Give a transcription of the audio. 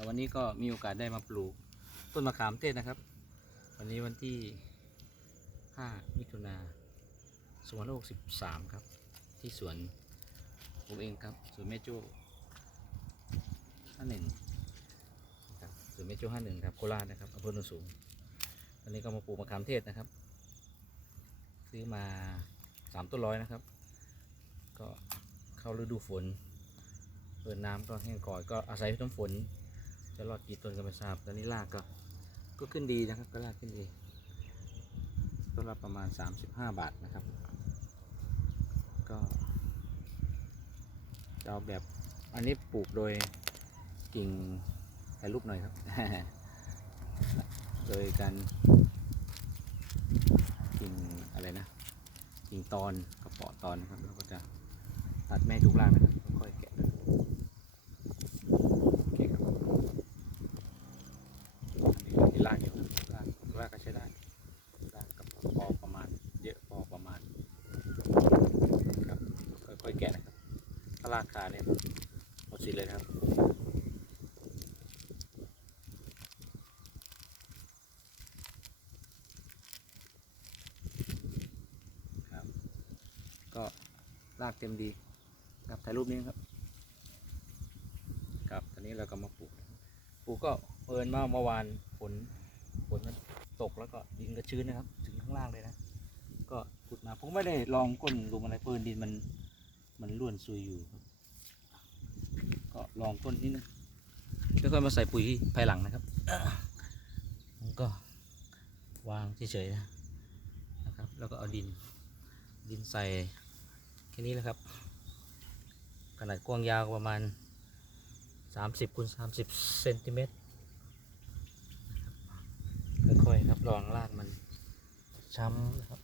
แต่วันนี้ก็มีโอกาสได้มาปลูกต้นมะขามเทศนะครับ วันนี้วันที่ 5 มิถุนา2563ครับ ที่สวนผมเองครับสวนแม่โจ้51ครับสวนแม่โจ้51ครับโคราชนะครับอำเภอโนนสูงวันนี้ก็มาปลูกมะขามเทศนะครับ ซื้อมา 3 ต้นร้อยนะครับ ก็เข้าฤดูฝน เปิดน้ำก็แห้งก่อนก็อาศัยน้ำฝน จะรอดกี่ต้นก็ไม่ทราบตอนนี้รากก็ก็ขึ้นดีนะครับ ก็รากขึ้นดีต้นละประมาณ 35 บาทนะครับ ก็เอาแบบอันนี้ปลูกโดยกิ่งถ่ายรูปหน่อยครับ โดยการกิ่งอะไรนะ กิ่งตอนกระเปาะตอนนะครับเราก็จะตัดแม่ทุกรากนะครับค่อยแกะโอเคครับมีรากอยู่รากรากก็ใช้ได้รากกับพอประมาณ เยอะพอประมาณครับค่อยๆแกะนะครับ ถ้ารากขาเนี่ยหมดสิทธิ์เลยครับครับ ก็รากเต็มดีครับถ่ายรูปนี้ครับ ครับตอนนี้เราก็มาปลูกปลูกก็เปินมาเมื่อวานฝนฝนมันตกแล้วก็ดินก็ชื้นนะครับ ถึงข้างล่างเลยนะ ก็ขุดมาผมไม่ได้ลองก้นหลุมอะไรเปินดินมัน มันร่วนซุยอยู่ครับก็ลองก้นนิดนึงแล้วค่อยมาใส่ปุ๋ยภายหลังนะครับก็วางเฉยๆนะนะครับ แล้วก็เอาดินดินใส่แค่นี้แหละครับ ขนาดกว้างยาวประมาณ 30คูณ30เซนติเมตรค่อยๆครับรองรากมันช้ำนะครับ